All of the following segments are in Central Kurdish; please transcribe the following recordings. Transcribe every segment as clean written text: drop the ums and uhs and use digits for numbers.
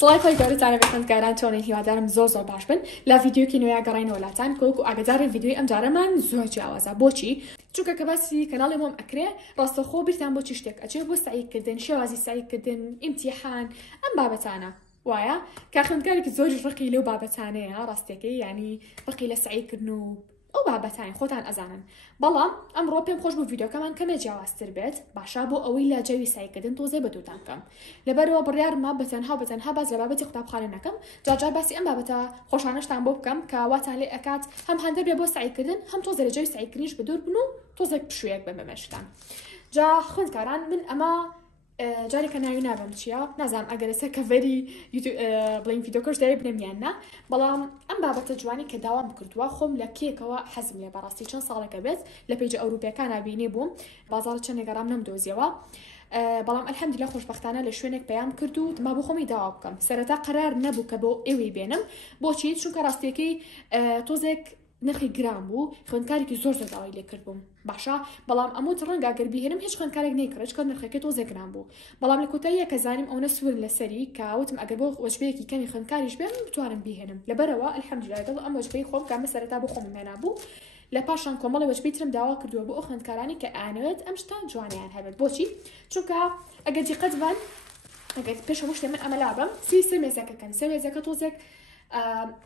سڵای خۆی گەورەتانە بێ خوێندکاران چۆنین هیوادارم زۆر باش بن لە ڤیدیۆکی نوێیە گەڕینەوە لاتان کۆکو ئاگاداری ڤیدیۆی ئەم جارەمان زۆر جیاوازە بۆچی چونکە کە باسی کەناڵی مۆم ئەکرێ ڕاستەخۆ بیرتان بۆ چی شتێک ئەچێ بۆ سعیکردن شێوازی سعیکردن ئیمتیحان ئەم بابەتانە وایە کە خوێندکارێکی زۆری ڕقی لەو بابەتانەیە ڕاستێکی ینی ڕقی لە سعیکردن و ئەو بابەتانی خۆتان ئەزانن بەڵام ئەمڕۆ پێم خۆش بوو ڤیدیۆکەمان کەمێ جیاوازتر بێت باشا بۆ ئەوەی لە جەوی سعیکردن تۆزێ بەدووتان بکەم لەبەرەوە بڕیارمە بەتەنها باز لە بابەتی قوتابخانە نەکەم جار باسی ئەم بابەتە خۆشانەشتان بۆ بکەم کە واتان لێ ئەکات هەم هەندە بێ بۆ سعیکردن هەم تۆزێ لە جەوی سعیکردنیش بەدوور بن و تۆزێک پشوویەک بن بەمەشتان جا خوێندکاران من ئەمە جارێکە ناوی نابم چییە نازانم ئەگەر ئێستا کەڤەری بڵین ڤیدیۆکەش دەوێ بنێمیان نا بەڵام ئەم بابەتە جوانی کە داوام کردووە خۆم لە کێکەوە حەزم لێ بەڕاستی چەند ساڵێکە بێت لە پێیجە ئەوروپیەکانە بینێ بووم بازاڕ چەندێک گەڕام نەمدۆزیەوە بەڵام ئەلحەمدولیلا خۆشبەختانە لە شوێنێک پەیام کرد و دما بۆ خۆمی داوا بکەم سەرەتا قەرار نەبوو کە بۆ ئێوەی بێنم بۆچی چونکە ڕاستیەکەی تۆزێک نرخی گران بوو خوێندکارێکی زۆر داوای لێ کرد بووم باشە بەڵام ئەموت ڕەنگە ئەگەر بیهێنم هیچ خوێندکارێک نەیکڕێت کە نرخەکەی تۆزێک گران بوو بەڵام لە کۆتاییە کە زانیم ئەوە سوور لەسەری کاوتم ئەگەر بۆ وەجبەیەکی کەمی خوێندکاریش بێن بتوانم بیهێنم لەبەرەوە ئەلحەمدولیلا دڵ ئەم وەجبەی خۆم کامە سەرەتا بۆ خۆم هێنا بوو لە پاشان کۆمەڵی وەجبەی ترم داوا کردووە بۆ ئەو خوێندکارانی کە ئانەوێت ئەم شتان جوانیان هەبێت بۆچی چونکە ئەگەر دیقەت بن ئەگەر پێش هەموو شتێ من ئەمە لابم سێ مێزەکەکەن سێ مێزەکە تۆزێک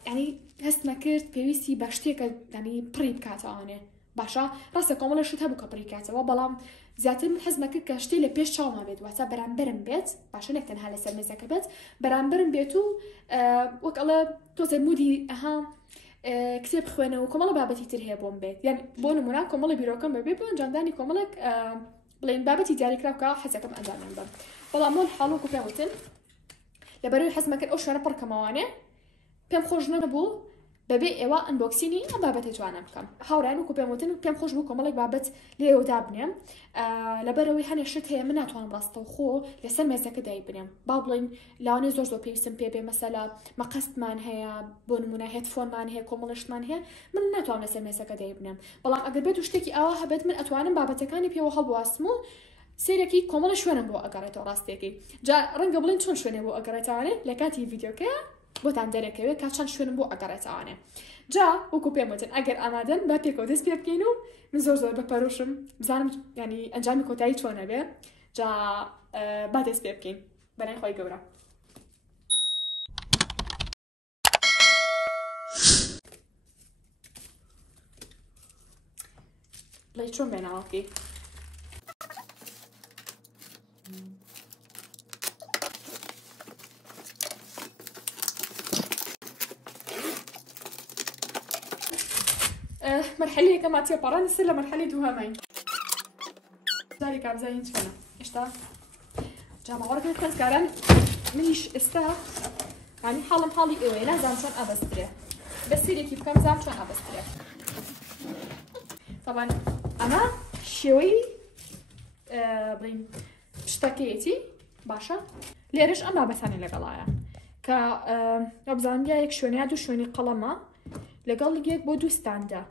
ینی هەستمە کرد پێویستی بە شتێکە ینی پڕی بکاتەوانێ باشە ڕاستە کۆمەڵە شت هەبوو کە پڕیکاتەوە بەڵام زیاتر من حەزمە کرد کە شتێ لە پێش چاوما بێت واتە بەرامبەرم بێت باشە نێک تەنها لەسەر مێزەکە بێت بەرامبەرم بێت و وەک ئەڵێ تۆزێ مودی ئەها کتێب خوێنە و کۆمەڵە بابەتی تر هەیە بۆم بێت یان بۆ نمونە کۆمەڵی بیرۆکەم بەبێ بۆ ئەنجامدانی کۆمەڵێک بڵێن بابەتی دیاریکراوکە حەزەکەم ئەنجامێن بم بەڵام مۆل حاڵۆک و پێوتن لەبەرەوەی حەزمە کرد ئەو شوێنە پڕکەمەوانێ پێم خۆش نەبوو بەبێ ئێوە ئەنبۆکسینی ئەم بابەتە جوانە بکەم هاوڕان وکو پێم وتن پێم خۆش بوو کۆمەڵێک بابەت لێوەدا بنێم لەبەرەوەی هەنێ شت هەیە من ناتوانم ڕاستەوخۆ لەسەر مێزەکە دای بنێم با بڵین لاوانێ زۆر پێویستم پێ بێ مەسەلا مەقەستمان هەیە بۆ نمونە هێدفۆنمان هەیە کۆمەڵشتمان هەیە من ناتوانم لەسەر مێزەکە دای بنێم بەڵام ئەگەر بێت و شتێکی ئاوا هەبێت من ئەتوانم بابەتەکانی پێوە هەڵبواسم و سێرەکی کۆمەڵە شوێنم بۆ ئەگەڕێتەوە ڕاستێکی جا ڕەنگە بڵین چۆن شوێنێ بۆ ئەگەڕێتوانێت لە کاتی ڤیدیۆکەیە بۆتان دەرەکەوێت کا چەند شوێنم بۆ ئەگەڕێتوانێ جا وەکو پێم وتن ئەگەر ئامادەن با پێکەوە دەست پێ بکەین و من زۆر بەپەرۆشم بزانم ینی ئەنجامی کۆتایی چۆنە بێ جا با دەست پێ بکەین بەنای خۆی گەورە بڵێ چۆن بێناوەکەی مرحلة كما تيباران نسير لمرحلة دوهامين ذلك عبزاين شفنا اشتا جامعة ورقة خوندكاران منيش استا يعني حالي اوي نازم شون ابستريه بس سيريكي بكم زام شون ابستريه طبعا اما شوي بلين اشتكيتي باشا ليرش اما بثاني لقلايا كا ابزان ياك شوني عدو شوني قلمه لەگەڵ یەک بۆ دوو ستاندا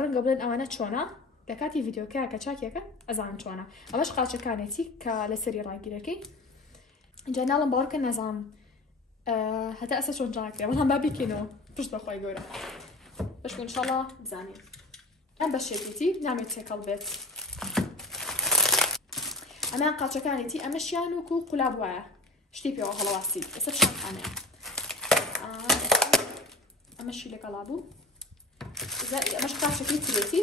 ڕەنگە بڵێن ئەوانە چۆنە لە کاتی ڤیدیۆکەیە کە چاکێکە ئەزانم چۆنە ئەوەش قاچەکانێتی کە لەسەری ڕاگیرەکەی اینجا ناڵم باوەڕکە نەزانم هەتا ئەسە چۆن جاکرێ بەڵام با بیکەینەوە پشت بەخۆی گەورە بەشکە ئینشاڵڵا بزانین ئەم بەشێکێتی نامێت تێکەڵ بێت ئەمان قاچەکانێتی ئەمەشیان وەکو قولاب وایە شتی پێوە هەڵەواسی ئێستا شانخانەیە ئەمەشی لەگەڵا بوو ئەمەش قاچەکەی ترێتی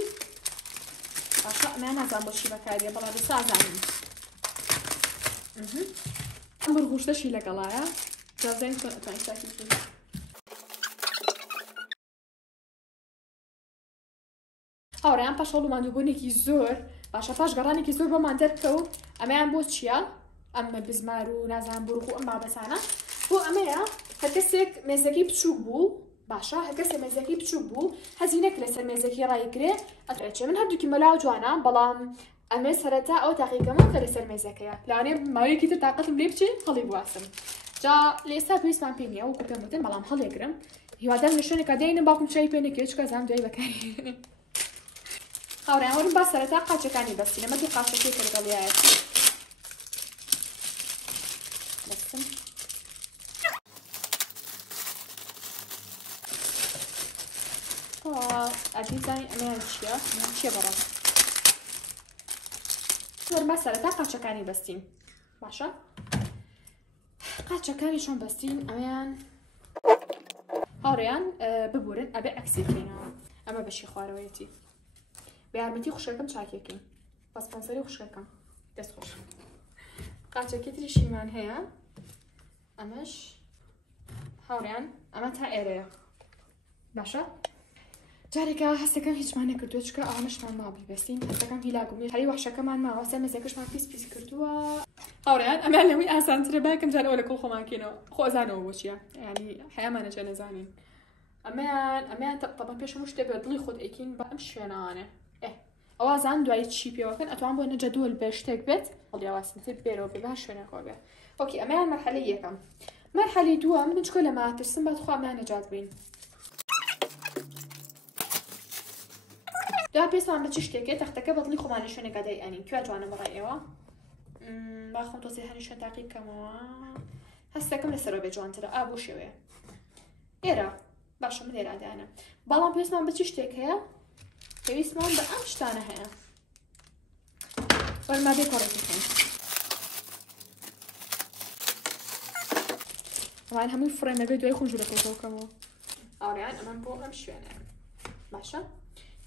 باشە ئەمان نازان بۆشی بەکارێ بەڵام ئێستا ئازانین ئەم بڕغوشتەشی لەگەڵایە جازین چۆن ئەتوانین چاکی بکەین هاوڕێیان پاش هەڵ و ماندووبوونێکی زۆر باشە پاش گەڕانێکی زۆر بۆمان دەرکەوت ئەمەیان بۆ چییە ئەمە بزمار و نازان بڕغ و ئەم بابەتانە بۆ ئەمەیە هەر کەسێک مێزەکەی بچووک بوو باشە هەرکەسێ مێزەکەی بچووک بوو هەزینەک لەسەر مێزەکەی ڕایگرێ ئەترێت من هەردووکی مەلاو جوانە بەڵام ئەمێ سەرەتا ئەو تاقیکەمە کە لەسەر مێزەکەیە لەوانێ ماوەیەکی تر تاقەتم لێ بچێ هەڵی بواسم جا لە ئێستا پێویستمان پێ نییە وەکو پێم وتن بەڵام هەڵێگرم هیوادارم لە شوێنێکە دێنم باوکم چای پێ نەکرێت چکە زانم دوای بەکاری هاوڕێیان وەرم با سەرەتا قاچەکانی بەستین ئەمە دوو قاچەکەی کە لەگەڵیایەتی بەستم ئەدیزانی ئەمەیان چییە بەڕاست وەرمە سەرەتا قاچەکانی بەستین باشە قاچەکانی چۆن بەستین ئەمەیان هاوڕێیان ببورن ئەبێ ئەکسی بکەینەوە ئەمە بەشی خوارەوەیەتی بە یارمەتی خوشکەکەم چاکێکین بە سپۆنسەری خوشکەکەم دەست خۆش قاچەکی تریشیمان هەیە ئەمەش هاوڕێیان ئەمە تا ئێرەیە باشە جارێکە هەستەکەم هیچمان نەکردووە چکە ئامەشمان مابی بەستین هەستەکەم هیلاگومی هەری وەحشەکەمان ماوەسە مێزەکەشمان پیس کردووە هاوڕێیان ئەمە لەوەی ئاسانترە باکەم جارەوە لە کۆڵ خۆمانکەینەوە خۆ ئەزانەوە بۆ چییە ینی حەیامانەجە نەزانین ئەمەیان تەقەبەن پێش هەموو شتێ بە دڵی خۆت ئەیکین بە ئەم شوێنەوانە ئەوە زان دوای چی پێوەکەن ئەتوان بۆ نەجەدول بێ شتێک بێت هەڵیاواسنتر بێرەوە بێ باش شوێنە خۆ بێ ئۆکی ئەمەیان مەرحەلەی یەکەم مەرحەلەی دووەم بچکۆ لە ماترسم بەدخوا ئەمیان نەجات بین دا پێستان بە چ شتێکێ تەختەکە بە دڵی خۆمانی شوێنێکە دەیئەنین کوێ جوانە بەڕای ئێوە باخۆم تۆزی هەنی شوێن تاقی بکەمەوە هەستەکەم لەسەرەوە بێ جوانترە ئا بۆ شێوەیە ئێرە باشە من ئێرە دایانە بەڵام پێستان بە چ شتێک هەیە پێویستمان بە ئەم شتانە هەیە وەرما بێ کۆڕێکی بکەین ئەوان هەمووی فڕێمە بێ دوای خۆم ژوورەکە بۆکەمەوە ئاوڕێیان ئەمان بۆ ئەم شوێنە باشە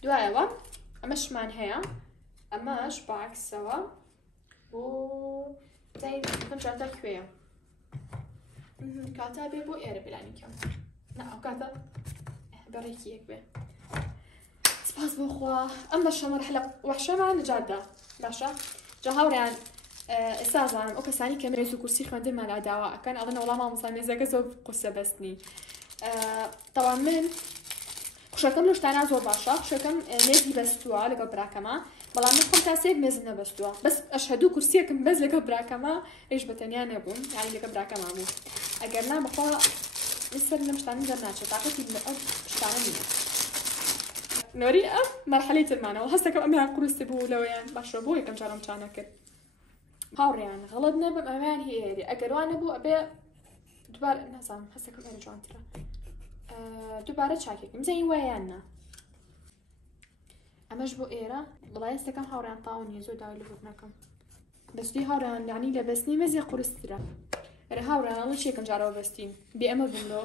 دوایەوە ئەمەشمان هەیە ئەمەش باکسەوە بۆ جاتە کوێیە کاتا بێ بۆ ئێرە بلانی کەم ئەو کاتە بەڕێکی یەک بێ سپاس بۆ خوا ئەم بەشە مەرحەلە وەحشەمان نجاتدا باشە جا هاوڕێیان ئێستا زانم ئەو کەسانی کە مێز و کورسی خوێندنمان ئاداوە ئەکەن ئەڵێن وەڵام مامۆستا مێزەکە زۆر قورسە بەستنی تەوا من خوشەکەم لە شتانە زۆر باشە خوشەکەم مێزی بەستووە لەگەڵ براکەمە بەڵام من خۆم تاسێک مێزم نەبەستووە بەس ئەشهەدوو کورسیەکەم بەس لەگەڵ براکەمە ئێش بەتەنیا نەبووم یانی لەگەڵ براکەما بوو ئەگەر نا بەخوا لەسەر لەم شتانە دەرناچێت تاقەتی ئەو شتانە نییە نۆری ئەم مەرحەلەی ترمانەوە هەستەکەم ئەمیان قورسی بوو لەوەیان باشە بۆ یەکەم جارم چانە کرد هاوڕێیان غەڵەت نەبم ئەمیان هێری ئەگەر وان نەبوو ئەبێ دووبارە نەزانم هەستەکەم ئێرە جوانترە دووبارە چاکێکم زەین وایان نا ئەمەش بۆ ئێرە بڵای هەستەکەم هاوڕیان تاو نییە زۆر داوای لەبوو نەکەم بەستوی هاوڕیان یانی لە بەستنی مێزی قورسترە ئەرە هاوڕیان ئەڵە چێکم جارەوە بەستین بێ ئەمە بملۆ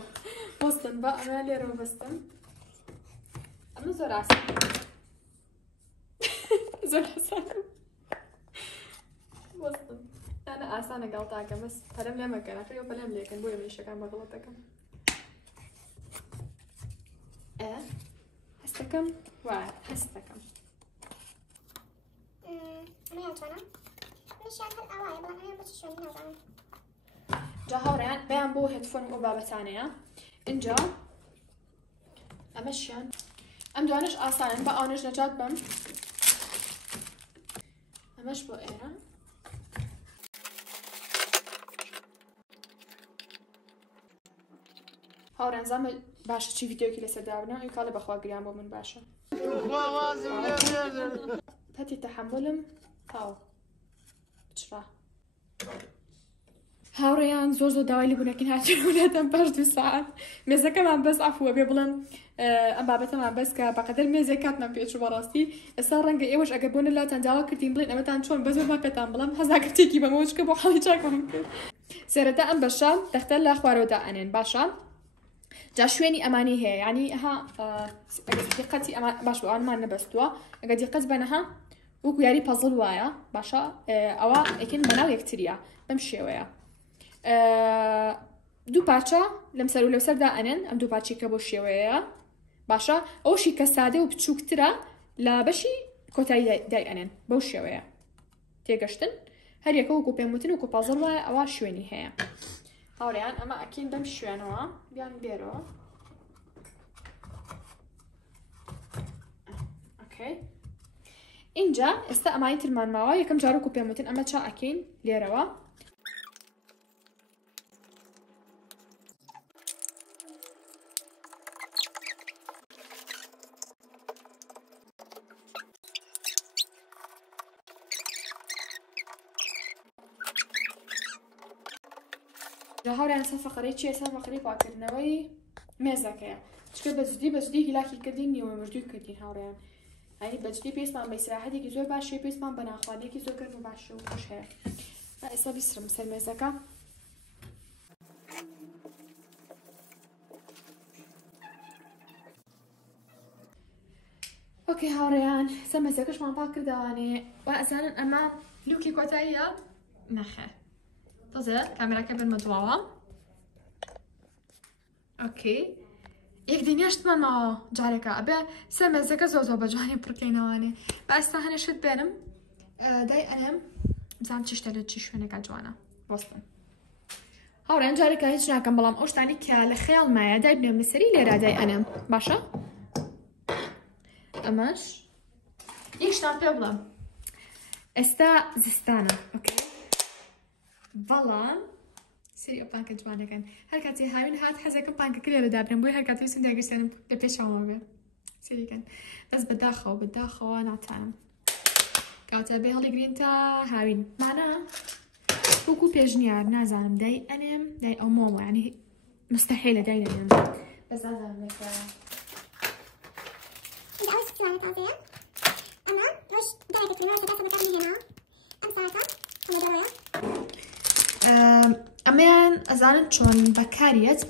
بۆستن بە ئەمە لێرەوە بەستن ئەمە زۆر ئاسان زۆر ئاسان بۆستن ئەنە ئاسانە گاڵتاکە بەس پەرەم لێ مەکەن ئەخری و پەلەم لێکەن بۆ ئێمەیشەکان بە غەڵەتەکەم هەستەکەم وایە هەستەکەم جا هاوڕێیان بەیان بۆ هێدفۆن ئەو بابەتانەیە اینجا ئەمەشیان ئەم دوانش ئاسانن بە ئەوانش نەجات بم ئەمەش بۆ ئێرە هاوڕێیان زانمە باشە چی ڤیدیۆکی لەسەر داونە ئەی کاڵە بەخوا گریان بۆ من باشە پەتی تەحەمبولم تاو بچڕا هاوڕێیان زۆر داوای لەبوونەکەین هاتوونەتەم پاش 2 ساعت مێزەکەمان بەس ئەفووە بێ بڵێن ئەم بابەتەمان بەس کە بەقەدەر مێزێک کاتمان پێچوو بەڕاستی ئێستا ڕەنگە ئێوەش ئەگەر بۆ نەلاتان داوا کردین بڵێن ئەمەتان چۆن بە زۆر ماپێتان بڵێم هەزاکردێکی بەمەوە چکە بۆ حاڵی چاکەم کرد سێرەتا ئەم بەشە تەختە لە خوارەوەدا ئەنێن باشە جا شوێنی ئەمانی هەیە یعنی ها دیقەتی ئەمە باش بۆ ئەوانمان نەبەستووە ئەگەر دیقەت بەنەها وەکو یاری پەزڵ وایە باشە ئەوە ئەکەن بەناو یەکتریە بەم شێوەیە دوو پارچە لەم سەر و لەسەردا ئەنێن ئەم دوو پارچێکە بۆ شێوەیە باشە ئەوشی کە سادە و بچووکترە لە بەشی کۆتایی دای ئەنێن بەو شێوەیە تێگەشتن هەر یەکە وەکو پێم وتن وەکو پەزڵ وایە ئەوە شوێنی هەیە هاوڕێیان ئەمە ئەکەین بەم شوێنەوە بیان بێرەوە ئۆکەی اینجا ئێستا ئەمانی ترمان ماوە یەکەم جار وەکو پێم وتن ئەمە چا ئەکەین لێرەوە هاوڕێیان سەر فەقەرەی چیە سەر فەقەرەی پاکردنەوەی مێزەکەیە چکە بەجددی هیلاکی کردین نیوە مردووی کردین هاوڕێیان هەنی بەجددی پێستمان بە ئیسراحەتێکی زۆر باشێ پێستمان بە ناخواردنێکی زۆر گەرم و باش و خۆش هەیە ئێستا بیسرم سەر مێزەکە اوكي هاوڕێیان سەر مێزەکەشمان پاک کردوانێ و ئەزانن ئەمە لوکی کۆتاییە نەخێر تازە کامێراکە بنمە دواوە اوكي یەک دنیاشتمان ماوە جارێکە ئەبێ سەر مێزەکە زۆر زۆر بەجوانی پڕکەینەوانێ بە ئێستا هەنێشت بێنم دای ئەنێم بزانم چی شتە لە چی شوێنێکە جوانە بۆستم هاوڕێیان جارێکە هیچ ناکەم بەڵام ئەو شتانی کە لە خەیاڵمایە دای بنێم لەسەری لێرە دای ئەنێم باشە ئەمەش یەک شتان پێ بڵێم ئێستا زستانە اوكي بەڵام سری ئەو پانکە جوانەکەن هەر کاتی هاوین هات حەزەکەم پانکەکە لێرە دابرم بۆی هەر کاتی ویستم داگەشتێنم لە پێشەوە بێ سریکەن بەس بەداخەوە ناتانم کاتە بێ هەڵیگرین تا هاوین مانە وەکو پێشنیار نازانم دای ئەنێم دای ئەو مۆمە یعنی مستەحیلە دای نەنێم بەس نازانم لێکە أما باش درجة المرأة تبقى مكان هنا أم ساعتها هو دوايا ئەمەیان ئەزانن چۆن بەکارێت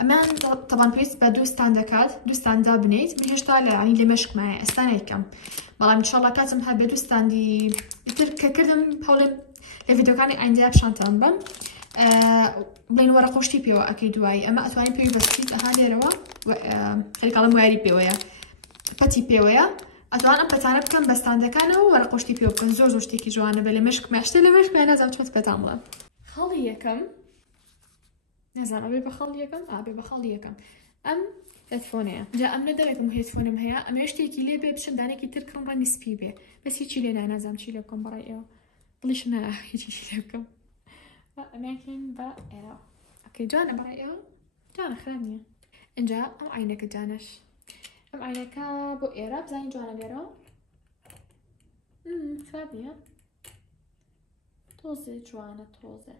ئەمەیان تەبان پێویست بە دووستان دەکات دووستاندا بنیت من هێشتا لە ینی لێ مەشکمایە ئێستا نەیەکەم بەڵام ئینشاڵڵا کاتم هەبێ دووستاندی ئیتر کە کردم هەوڵێم لە ڤیدیۆکانی ئایندەیە پیشانتان بم بڵێن وەرەقۆشتی پێوە ئەکەی دوایی ئەمە ئەتوانین پێوی بەستیت ئەها لێرەوە خەریکاڵم ویاری پێوەیە پەتی پێوەیە ئەتوان ئەم پەتانە بکەم بەستاندەکانەوە وەرەقۆشتی پێوە بکەن زۆر شتێکی جوانە بە لە مەشکمە شتێ لە مەشکمە نازانم چۆن پەتان بڵێم خەڵی یەکەم نازانم ئەبێ بە خەڵی یەکەم ئابێ بە خەڵی یەکەم ئەم هێدفۆنەیە جا ئەم نەدەوێتم هێدفۆنم هەیە ئەمە شتێکی لێ بێ بچم دانێکی تر کڕم ڕەنی سپی بێ بەس هیچی لێ نازانم چی لێ بکەم بەڕای ئێوە دڵیشم نایە هیچی لێ بکەم ئەمەکەین بە ئێرە ئۆکەی جوانە بەڕای ئێوە جوانە خراپ نییە اینجا ئەم عینەکە جانش ئەم عینەکە بۆ ئێرە بزانین جوانە لێرەوە خراپ نییە تۆزێ جوانە تۆزێ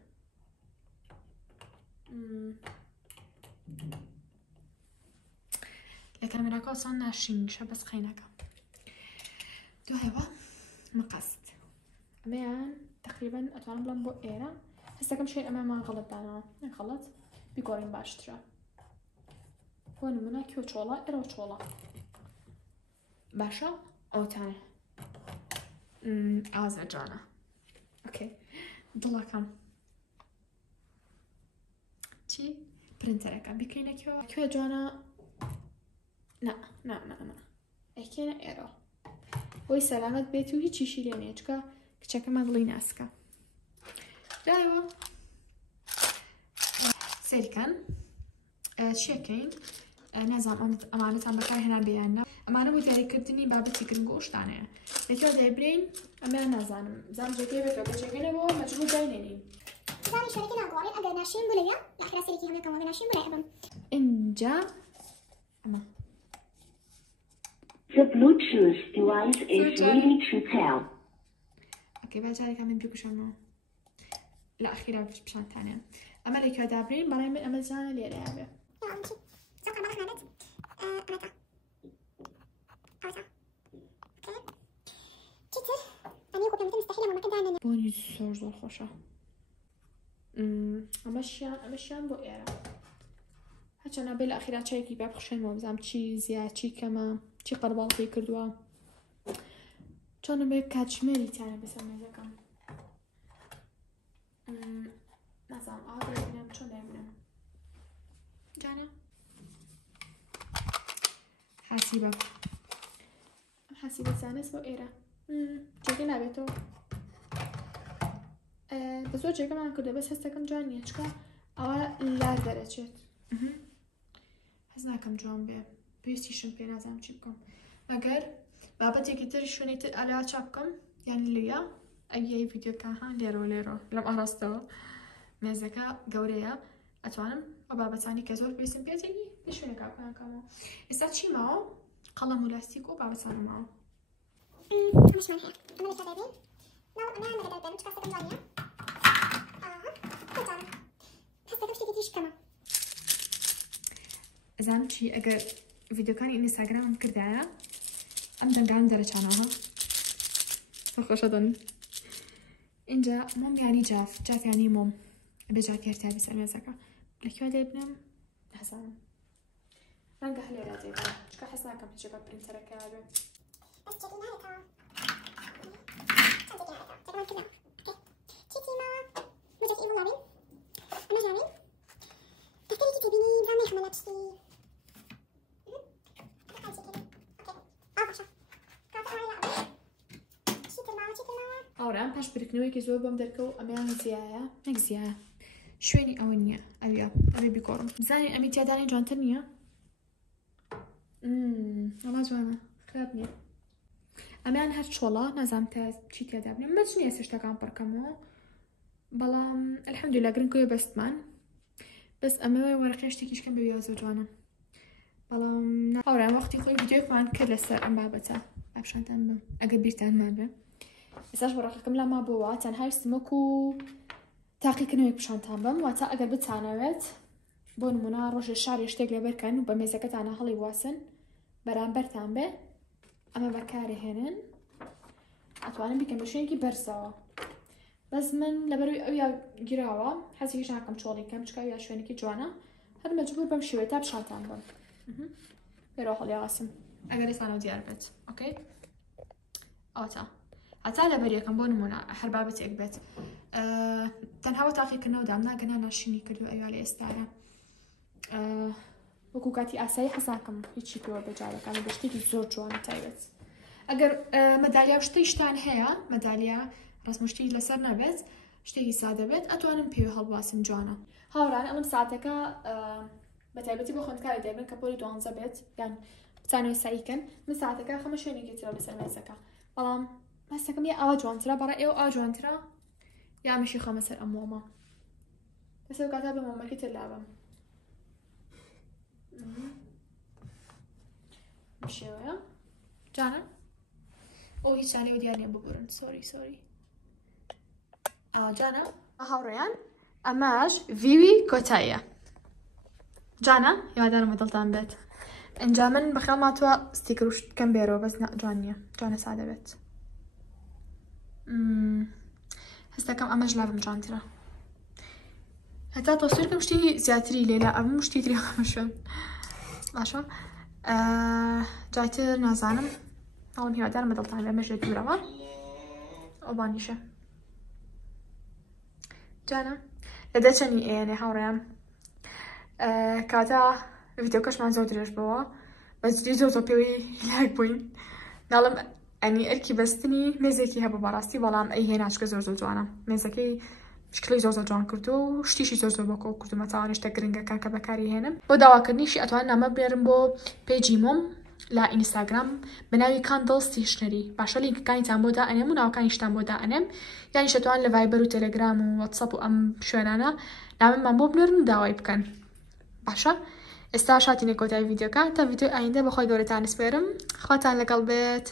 لە کامێراکە ئەسان ناشینگشە بەس قەینەکە دوایەوە مەقەست ئەمەیان تقریبا ئەتوانم بڵێم بۆ ئێرە هەستەکەم شێ ئەمەمان غەڵەت دانەوە نەخەڵەت بیگۆڕین باشترە بۆ نمونە کێو چۆڵە ئێرەوە چۆڵە باشە ئەوتانە ئازە جانە اوكي دڵەکەم چی پرنتەرەکە بکەینەکەوە کوێ جوانە نا ئەکێنە ئێرە بۆی سەلامەت بێت و هیچیشی لێ نییە چکە کچەکەمان دڵی ناسکە دایوە سیرکەن چیەکەین نازانم ئەمانەتان بەکار هێنا بێیانە ئەمانە بۆ دیاریکردنی بابەتی گرنگ و شتانەیە لەکێوە دەیبرین ئەمیان نازانم زانم جێگەی بێتەوە بەجێگەنەوە مەجبور داینێنین زاني شركة ناقوالي أقدر ناشين بوليا لا خلاص سلكي هم يكونوا ناشين بولا أبم اینجا ئەمە The Bluetooth device is ready to pair. اوكي باجارێکە من بکوشەمەوە لە ئەخیرا پیشانتانێ ئەمە لەکێوە دابرین بەڵای من ئەمە جانە لێرەیە بێ يا أمشي سوق ما خنادت أمتا أوسع أوكي تيتر أنا يقول بمتى مستحيل ما كنت عندنا بۆنی زۆر خۆشە ئەمەشیان بۆ ئێرە هەچەنە بێ لە ئەخیرا چایەکی بێ بخشێنەوە بزانم چی زیاد چی کەمە چی قەرباڵقی کردووە چۆنە بێ کاتژمێری تیانە بەسەر مێزەکەم نازانم ئاوا دەبینم چۆن دەبینم جانە حاسیبە ئەم حاسیبە زانست بۆ ئێرە جێگە نابێتەوە بە زۆر جێگەمان کردو بەس هەستەکەم جوان نییە چکە ئەوە لار دەرەچێت هەز ناکەم جوان بێ پێویستیشم پێ نازانم چی بکەم ئەگەر بابەتێکی تر شوێنی تر ئەلا چاپ بکەم یان لێیە ئەگەی ڤیدیۆکە ها لێرەوە لەم ئاراستەوە مێزەکە گەورەیە ئەتوانم بە بابەتانی کە زۆر پێویستم پێتێنی لە شوێنێکا بکەمەوە ئێستا چی ماوە قەڵەم و لاستیک و بابەتانە ماوە مش منها أنا لسه بابي لا أنا ما قدرت أنا مش فاكرة كم ثانية كنت أنا حسيت مش تيجي كمان زانم چی ئەگەر فيديو كان انستغرام كردايا ام دنگان درچاناها فخوشدني اینجا مام يعني جاف يعني مام بجاف يرتابي سرمزكا لكي هذا ابنم حسنا رنقه لي راتي شكا حسنا كم حجبا برينتر كابه بس جدينا هيك تمام كده تيتي ما مجد إيه ملابين أنا جامين تفتري تيتي بيني زامي حملات شتي ئەوڕام پاش برکنەوەیکی زۆر بۆم دەرکەوت ئەمیان زیایە نەک زیایە شوێنی ئەوە نییە ئەوێ بیگۆڕم بزانین ئەمی تیادانی جوانتر نییە ئەمە جوانە خراپ نییە ئەمیان هەر چۆڵە نازانم تا چی تیادا بنێ مەچ نییە سشتەکان پڕکەمەوە بەڵام ئەلحەمدولیلا گرنگکەوێ بەستمان بەس ئەمەوەی وەرەقی شتێکیشکەم بێ زۆر جوانە بەڵام ئەوڕام وەختی خۆی ڤیدیۆیەکمان کرد لەسەر ئەم بابەتە ئاپشانتان بم ئەگەر بیرتانمان بێ ئێستاش وەرەقەکەم لا مابووە تەنها ویستمەک و تاقیکردنەوەیەک پیشانتان بم واتە ئەگەر بتانەوێت بۆ نمونە ڕۆژە شاری شتێک لەبەرکەن و بە مێزەکەتانە هەڵی واسن بەرامبەرتان بێ ئەمە بەکارهێنن ئەتوانن بیکەن بە شوێنێکی بەرزەوە بەس من لەبەروی ئەو یاگیراوە حەزێکیش ناکەم چۆڵی کەم چکە یا شوێنێکی جوانە هەر مەجبور بەم شێوەیە تا پیشانتان بم پێرۆ هەڵیاغاسم ئەگەر ئێستانەوە دیار بێت ئۆکەی ئەوەتە هەتا لەبەریەکەم بۆ نمونە هەر بابەتێک بێت تەنها تاقیکردنەوە دامنا گەنا ناشینی کردو ئەویا لە ئێستاە وەکو کاتی ئاسایی حەز ناکەم هیچی پێوە بەجارەکان بە شتێکی زۆر جوانە تایبەت ئەگەر مەدالیا شتەی شتان هەیە مەدالیا ڕاستمشتی لەسەر نەبێت شتێکی سادە بێت ئەتوانم پێوە هەڵباسم جوانە هاوڕان ئەمەم ساتەکە بە تایبەتی بۆ خوێندکاری دەبن کە پۆلی 12 بێت یان بتانەوەی ساییکەن من ساتەکە خەمە شوێنێکی ترە لەسەر مێزەکە بەڵام مەستەکەم یا ئەوە جوانترە بەڕای ئێوە ئەو جوانترە یا مشی خەمە سەر ئەم مۆمە بەسەر کاتا بە مۆمەکی تر لابم شێوەیە جانە ئەو هیچ شانێوە دیار نییە ببورن سۆری جانە هاوڕێیان ئەماش ڤیوی کۆتاییە جانە هیوادارم دڵتان بێت ئەنجا من بەخێڵ ماتووە ستیکر و شتکەم بێرەوە بەس جوان نییە جوانە سادە بێت هەستەکەم ئەمەش لابم جوانترە هەتا تۆسوورکەم شتی زیاتری لێلا ئەم شتی تری خەمە شوێن باشە جایتر نازانم هەڵم هیوادارم بەدڵتان بێ ئەمەش لە دوورەوە ئەو بانیشە جانە لە دەچەنی ئێنێ هاوڕێیان کاتا ڤیدیۆکەشمان زۆر درێژ بەوە بەجددی زۆر پێوەی لاک بووین ناڵم ئەنی ئەرکی بەستنی مێزێکی هەبوو بەڕاستی بەڵام ئەی هێناچکە زۆر جوانە مێزەکەی شکلی زۆر جوان کردو و شتیشی زۆر بۆ کردومە چاوانشتە گرنگەکان کە بەکاری هێنم بۆ داواکردنیشی ئەتوان نامە بێرم بۆ پێیجی مۆم لا ئینستاگرام بەناوی کاندڵ ستیشنەری باشە لینکەکانیتان بۆ دائەنێم و ناوەکانیشتان بۆ دائەنێم یانی شەتوان لە ڤایبەر و تەلەگرام و وەتسەپ و ئەم شوێنانە نامەمان بۆ بنێرن و داوای بکەن باشە ئێستا شاتینە کۆتایی ڤیدیۆکە تا ڤیدیۆ ئایندە بەخۆی گەورەتان سپێرم خواتان لەگەڵ بێت